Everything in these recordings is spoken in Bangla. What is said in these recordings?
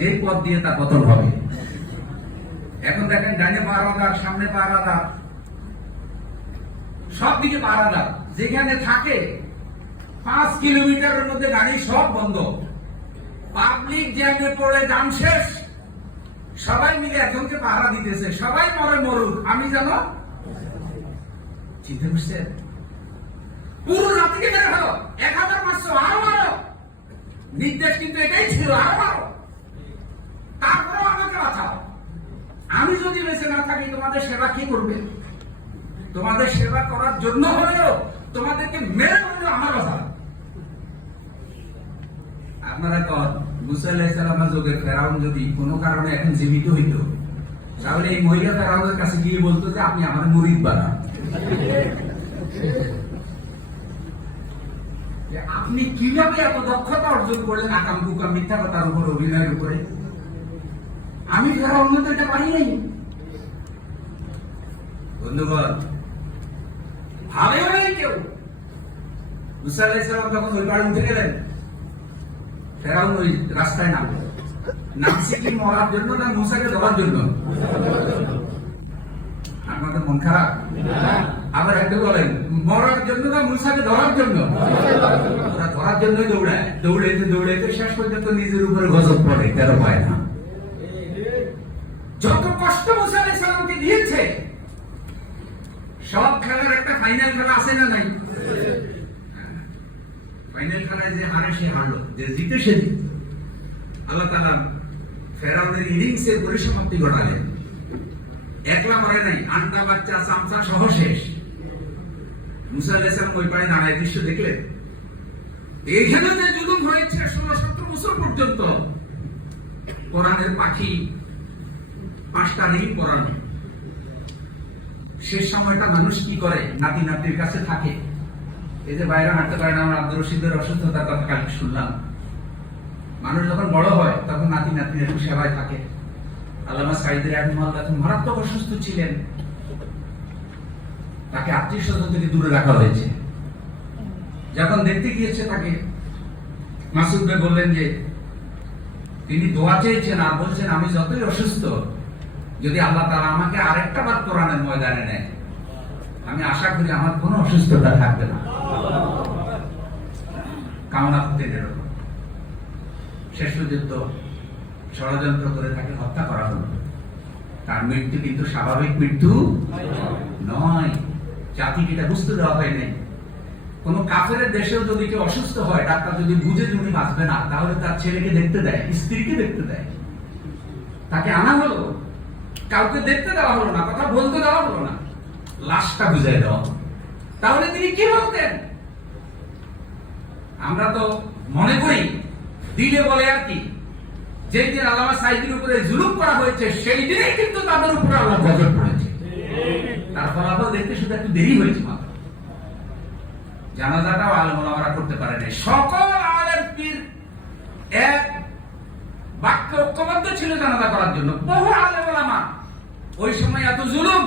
যে পথ দিয়ে তার পতন হবে। এখন দেখেন ডাইনে পাহারাদার, সামনে পাহারাদার, সব দিকে পাহারাদার, যেখানে থাকে 5 কিলোমিটারের মধ্যে গাড়ি সব বন্ধ, পাবলিক জ্যামে পড়ে গান শেষ, সবাই মিলে একজনকে পাহারা দিতেছে, সবাই মরে মরুক, আমি জানো চিন্তা করছেন পুরো জাতিকে মেরে ফেলো, 1500 আরো মারো, নির্দেশ কিন্তু এটাই ছিল, আরো মারো, তারপরেও আমাকে বাঁচাও। আমি যদি বেঁচে না থাকি তোমাদের সেবা কি করবে? তোমাদের সেবা করার জন্য হলেও তোমাদেরকে মেরে ফেললে আমার কথা। আপনারা কন মুসা আলাইহিস সালামের যুগে ফেরাউন যদি কোনো কারণে এখন জীবিত হইতো, তাহলে এই মহিলা ফেরাউনের কাছে গিয়ে বলতো যে আপনি আমার মুরিদ বানান। আপনি কিভাবে এত দক্ষতা অর্জন করলেন আকাম কুকাম মিথ্যা কথার উপর, অভিনয়ের উপরে? আমি ফেরাউন তো এটা পারি নাই। বন্ধুগণ, ভাবেও নাই কেউ। মুসা আলাইহিস সালাম যখন ওই পাড়ে উঠে গেলেন, ফেরাউন ওই রাস্তায় নামছে কি মরার জন্য না মুসাকে ধরার জন্য? আপনাদের মন খারাপ? আবার একটা বলেন, মরার জন্য না মুসাকে ধরার জন্য? ধরার জন্য দৌড়ায়, দৌড়াইতে দৌড়াইতে শেষ পর্যন্ত নিজের উপরে গজব পড়ে, তেরো পায় না। যত কষ্ট মুসা আলাইহিস সালামকে দিয়েছে, সব খেলার একটা ফাইনাল খেলা আছে না নাই? ফাইনাল খেলায় যে হারে সে হারলো, যে জিতে সে জিত। আল্লাহ তাআলা ফেরাউনের ইনিংসের পরিসমাপ্তি ঘটালেন। একলা মরে নাই, আন্ডা বাচ্চা চামচা সহ শেষ। মুসা আলাইহিস সালাম ওই পাড়ে দাঁড়ায় দৃশ্য দেখলেন। এইখানে যে জুলুম হয়েছে 16-17 বছর পর্যন্ত, কোরআনের পাখি 5টা রিং পড়ানো, শেষ সময়টা মানুষ কি করে? নাতি নাতির কাছে থাকে। এই যে বাইরে হাঁটতে পারে না, আমরা আব্দুর রশিদের অসুস্থতার কথা কালকে শুনলাম। মানুষ যখন বড় হয় তখন নাতি নাতনির একটু সেবায় থাকে। আল্লামা সাঈদুর রহমাতুল্লাহ যখন মারাত্মক অসুস্থ ছিলেন, তাকে আত্মীয় স্বজন থেকে দূরে রাখা হয়েছে। যখন দেখতে গিয়েছে তাকে, মাসুদ ভাই বললেন যে তিনি দোয়া চেয়েছেন আর বলছেন, আমি যতই অসুস্থ, যদি আল্লাহ তাআলা আমাকে আরেকটা বার কোরআনের ময়দানে নেয়, আমি আশা করি আমার কোনো অসুস্থতা থাকবে না। কামনা করতে এরকম শেষ পর্যন্ত ষড়যন্ত্র করে তাকে হত্যা করা হলো। তার মৃত্যু কিন্তু স্বাভাবিক মৃত্যু নয়। জাতিকে এটা বুঝতে দেওয়া হয় নাই। কোন কাফেরের দেশেও যদি কেউ অসুস্থ হয়, ডাক্তার যদি বুঝে উনি বাঁচবে না, তাহলে তার ছেলেকে দেখতে দেয়, স্ত্রীকে দেখতে দেয়। তাকে আনা হলো, কাউকে দেখতে দেওয়া হলো না, কথা বলতে দেওয়া হলো না, লাশটা বুঝাই দেওয়া। তাহলে তিনি কি বলতেন? আমরা তো মনে করি, দিলে বলে আর কি, যেই দিন আল্লামা সাঈদীর উপরে জুলুম করা হয়েছে, সেই দিনেই কিন্তু তাদের উপরে আল্লাহ গজব পড়েছে। তার ফলাফল দেখতে শুধু একটু দেরি হয়েছে মাত্র। জানাজাটাও আলেম ওলামারা করতে পারে নাই। সকল আলেম পীর এক বাক্যে ঐক্যবদ্ধ ছিল জানাজা করার জন্য। বহু আলেম ওলামা, ওই সময় এত জুলুম,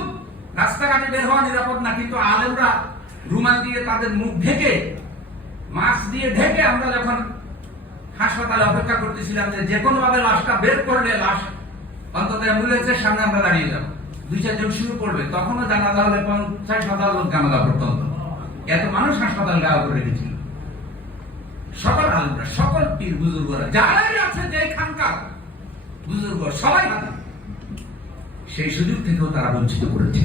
রাস্তাঘাটে বের হওয়া নিরাপদ না, কিন্তু আলেমরা রুমাল দিয়ে তাদের মুখ ঢেকে, মাস্ক দিয়ে ঢেকে, আমরা যখন হাসপাতালে অপেক্ষা করতেছিলাম যে কোনো ভাবে লাশটা বের করলে লাশ অন্তত অ্যাম্বুলেন্সের সামনে আমরা দাঁড়িয়ে যাবো, 2-4 জন শুরু করবে, তখনও জানাজা হলে 50,000 লোক জানাজা পর্যন্ত, এত মানুষ হাসপাতাল গায়ে করে রেখেছিল। সকল আলেমরা, সকল পীর বুজুর্গরা, যারাই আছে যে খানকার বুজুর্গ, সবাই হাতে, সেই সুযোগ থেকেও তারা বঞ্চিত করেছে।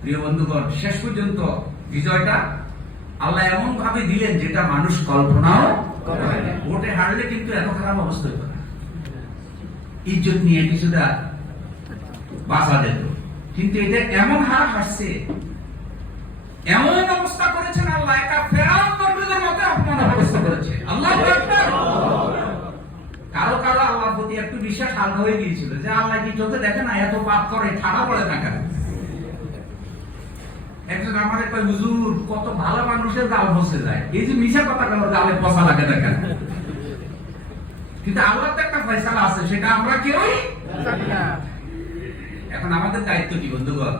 প্রিয় বন্ধুগণ, শেষ পর্যন্ত বিজয়টা আল্লাহ এমন ভাবে দিলেন যেটা মানুষ কল্পনাও করে না। ভোটে হারলে কিন্তু এত খারাপ অবস্থা হতো না, ইজ্জত নিয়ে কিছুটা বাঁচা যেত, কিন্তু এটা এমন হার হাসছে, এমন অবস্থা করেছেন আল্লাহ, একটা ফেরাউন নমরুদের মতো অপমান অবস্থা করেছে। আল্লাহু আকবার। কারো কারো আল্লাহর প্রতি একটু বিশ্বাস হালকা হয়ে গিয়েছিল, যে আল্লাহ কি চোখে দেখে না, এত পাপ করে, ঠাড়া পড়ে না কেন? একজন আমার একটা হুজুর, কত ভালো মানুষের গাল বসে যায়, এই যে মিশা কথা গেল গালে পচা লাগে না কেন? কিন্তু আল্লাহর তো একটা ফয়সালা আছে, সেটা আমরা কেউই জানি না। এখন আমাদের দায়িত্ব কি বন্ধুগণ?